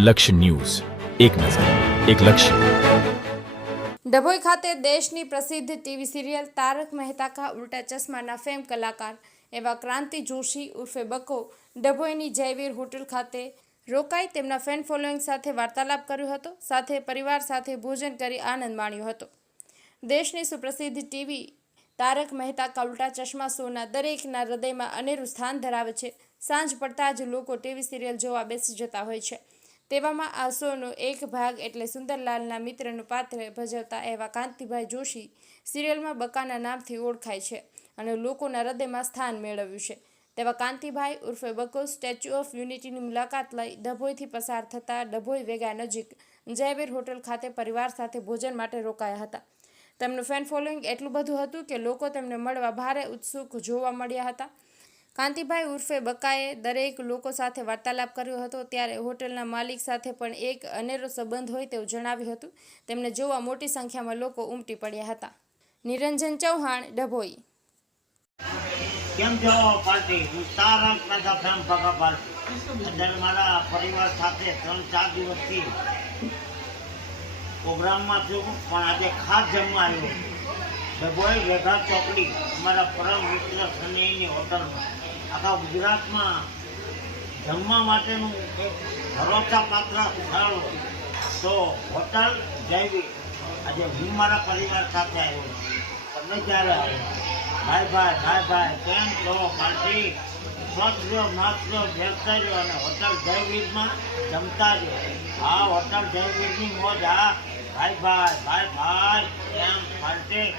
લક્ષ્ય ન્યૂઝ, એક નજર, એક લક્ષ્ય. ડભોઈ ખાતે દેશની પ્રસિદ્ધ ટીવી સિરિયલ તારક મહેતા કા ઉલ્ટા ચશ્માના ફેમ કલાકાર એવા ક્રાંતિ જોશી ઉર્ફે બકો ડભોઈની જયવીર હોટલ ખાતે રોકાઈ તેમના ફેન ફોલોઈંગ સાથે વાર્તાલાપ કર્યો હતો. સાથે પરિવાર સાથે ભોજન કરી આનંદ માણ્યો હતો. દેશની સુપ્રસિદ્ધ ટીવી તારક મહેતા કા ઉલ્ટા ચશ્મા શોના દરેકના હૃદયમાં અનેરું સ્થાન ધરાવે છે. સાંજ પડતા જ લોકો ટીવી સિરિયલ જોવા બેસી જતા હોય છે. તેવામાં આ શોનો એક ભાગ એટલે સુંદરલાલના મિત્રનું પાત્ર ભજવતા એવા કાંતિભાઈ જોશી સિરિયલમાં બકાના નામથી ઓળખાય છે અને લોકોના હૃદયમાં સ્થાન મેળવ્યું છે. તેવા કાંતિભાઈ ઉર્ફે બકો સ્ટેચ્યુ ઓફ યુનિટીની મુલાકાત લઈ ડભોઈથી પસાર થતા ડભોઈ વેગા નજીક જયવીર હોટલ ખાતે પરિવાર સાથે ભોજન માટે રોકાયા હતા. તેમનું ફેન ફોલોઈંગ એટલું બધું હતું કે લોકો તેમને મળવા ભારે ઉત્સુક જોવા મળ્યા હતા. કાંતિભાઈ ઉર્ફે બકાએ દરેક લોકો સાથે વાર્તાલાપ કર્યો હતો. ત્યારે હોટલના માલિક સાથે પણ એક અનેરો સંબંધ હોય તેવું જણાવ્યું હતું. તેમને જોવા મોટી સંખ્યામાં લોકો ઉમટી પડ્યા હતા. નિરંજન ચૌહાણ, ડભોઈ. કેમ છો પાર્ટી? હું તારક મહેતા ફેમ ભગા પાર્ટી. અત્યારે મારા પરિવાર સાથે 3-4 દિવસથી પ્રોગ્રામમાં છું, પણ આજે ખાસ જમવા આવ્યો. ડભોઈ વેઘા ચોકડી અમારા પરમ મિત્ર સનેહીની હોટલમાં. આખા ગુજરાતમાં જમવા માટેનું એક ભરોસાપાત્ર સ્થળ તો હોટલ જયવીર. આજે હું મારા પરિવાર સાથે આવ્યો. તમે ક્યારે આવ્યો? ભાઈ કેમ છો પાર્ટી? સ્વચ્છ રહ્યો, મસ્ત રહ્યો, વ્યવસાય રહ્યો અને હોટલ જયવીરમાં જમતા જ. આ હોટલ જયવીરની મોજ. હા ભાઈ કેમ પાર્ટી?